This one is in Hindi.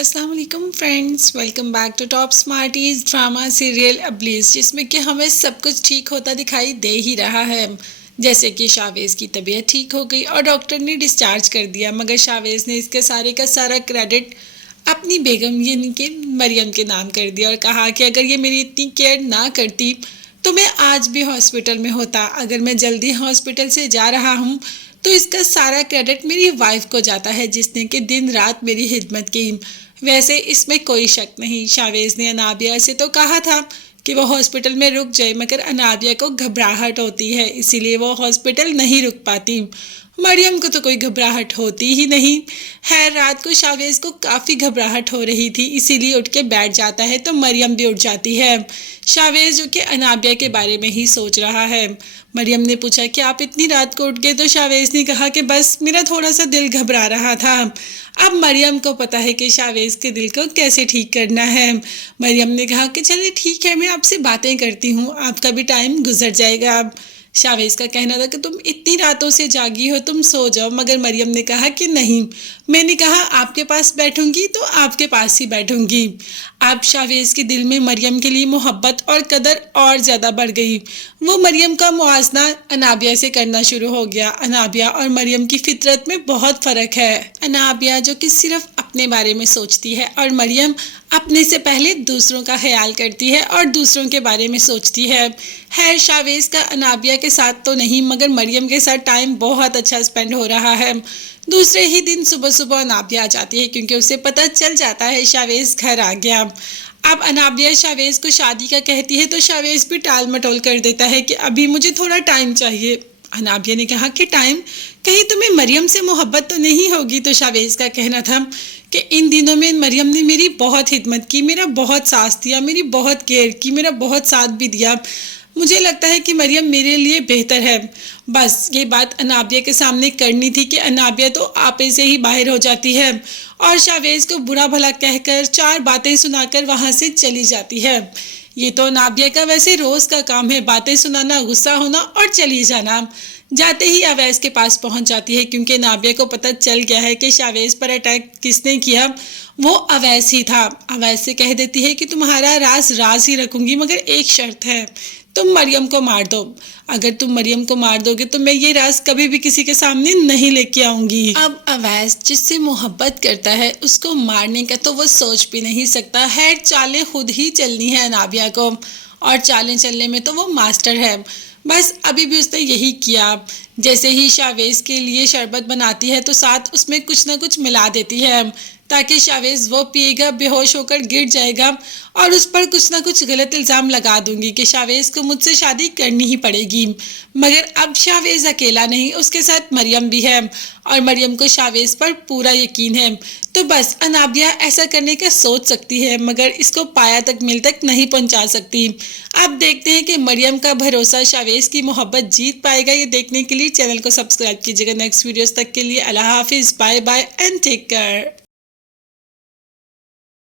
अस्सलाम वालेकुम friends, welcome back to top smarties drama serial अब्लीस, जिसमें कि हमें सब कुछ ठीक होता दिखाई दे ही रहा है। जैसे कि शावेज़ की तबीयत ठीक हो गई और डॉक्टर ने डिस्चार्ज कर दिया, मगर शावेज़ ने इसके सारे का सारा क्रेडिट अपनी बेगम यानी कि मरियम के नाम कर दिया और कहा कि अगर ये मेरी इतनी केयर ना करती तो मैं आज भी हॉस्पिटल में होता। अगर मैं जल्दी हॉस्पिटल से जा रहा हूँ तो इसका सारा क्रेडिट मेरी वाइफ को जाता है, जिसने कि दिन रात मेरी खिदमत की। वैसे इसमें कोई शक नहीं, शावेज़ ने अनाबिया से तो कहा था कि वो हॉस्पिटल में रुक जाए, मगर अनाबिया को घबराहट होती है, इसीलिए वो हॉस्पिटल नहीं रुक पाती। मरियम को तो कोई घबराहट होती ही नहीं है। रात को शावेज़ को काफ़ी घबराहट हो रही थी, इसीलिए उठ के बैठ जाता है तो मरियम भी उठ जाती है। शावेज़ जो कि अनाबिया के बारे में ही सोच रहा है। मरियम ने पूछा कि आप इतनी रात को उठ गए, तो शावेज़ ने कहा कि बस मेरा थोड़ा सा दिल घबरा रहा था। अब मरियम को पता है कि शावेज़ के दिल को कैसे ठीक करना है। मरियम ने कहा कि चलिए ठीक है, मैं आपसे बातें करती हूँ, आपका भी टाइम गुजर जाएगा। अब शावेज़ का कहना था कि तुम इतनी रातों से जागी हो, तुम सो जाओ, मगर मरियम ने कहा कि नहीं, मैंने कहा आपके पास बैठूंगी तो आपके पास ही बैठूंगी। अब शावेज़ के दिल में मरियम के लिए मोहब्बत और कदर और ज़्यादा बढ़ गई। वो मरियम का मुआजना अनाबिया से करना शुरू हो गया। अनाबिया और मरियम की फितरत में बहुत फ़र्क है। अनाबिया जो कि सिर्फ अपने बारे में सोचती है और मरियम अपने से पहले दूसरों का ख्याल करती है और दूसरों के बारे में सोचती है। खैर, शावेज़ का अनाबिया के साथ तो नहीं, मगर मरियम के साथ टाइम बहुत अच्छा स्पेंड हो रहा है। दूसरे ही दिन सुबह सुबह अनाबिया आ जाती है, क्योंकि उसे पता चल जाता है शावेज़ घर आ गया। अब अनाबिया शावेज़ को शादी का कहती है तो शावेज़ भी टाल मटोल कर देता है कि अभी मुझे थोड़ा टाइम चाहिए। अनाबिया ने कहा कि टाइम, कहीं तुम्हें मरियम से मोहब्बत तो नहीं होगी? तो शावेज़ का कहना था कि इन दिनों में मरियम ने मेरी बहुत खिदमत की, मेरा बहुत साथ दिया, मेरी बहुत केयर की, मेरा बहुत साथ भी दिया। मुझे लगता है कि मरियम मेरे लिए बेहतर है। बस ये बात अनाबिया के सामने करनी थी कि अनाबिया तो आपे से ही बाहर हो जाती है और शावेज़ को बुरा भला कहकर चार बातें सुनाकर वहाँ से चली जाती है। ये तो अनाबिया का वैसे रोज़ का काम है, बातें सुनाना, गुस्सा होना और चली जाना। जाते ही अवैस के पास पहुंच जाती है, क्योंकि नाबिया को पता चल गया है कि शावेज़ पर अटैक किसने किया, वो अवैस ही था। अवैस से कह देती है कि तुम्हारा राज राज ही रखूंगी, मगर एक शर्त है, तुम मरियम को मार दो। अगर तुम मरियम को मार दोगे तो मैं ये राज कभी भी किसी के सामने नहीं लेके आऊंगी। अब अवैस जिससे मोहब्बत करता है उसको मारने का तो वो सोच भी नहीं सकता है। चालें खुद ही चलनी है अनाबिया को, और चालें चलने में तो वो मास्टर है। बस अभी भी उसने यही किया। जैसे ही शावेज़ के लिए शरबत बनाती है तो साथ उसमें कुछ ना कुछ मिला देती है, ताकि शावेज़ वो पिएगा, बेहोश होकर गिर जाएगा और उस पर कुछ ना कुछ गलत इल्ज़ाम लगा दूंगी कि शावेज़ को मुझसे शादी करनी ही पड़ेगी। मगर अब शावेज़ अकेला नहीं, उसके साथ मरियम भी है और मरियम को शावेज़ पर पूरा यकीन है। तो बस अनाबिया ऐसा करने का सोच सकती है, मगर इसको पाया तक मिल तक नहीं पहुंचा सकती। अब देखते हैं कि मरियम का भरोसा शावेज़ की मोहब्बत जीत पाएगा। ये देखने के लिए चैनल को सब्सक्राइब कीजिएगा। नेक्स्ट वीडियोस तक के लिए अल्लाह हाफिज़, bye bye and take care.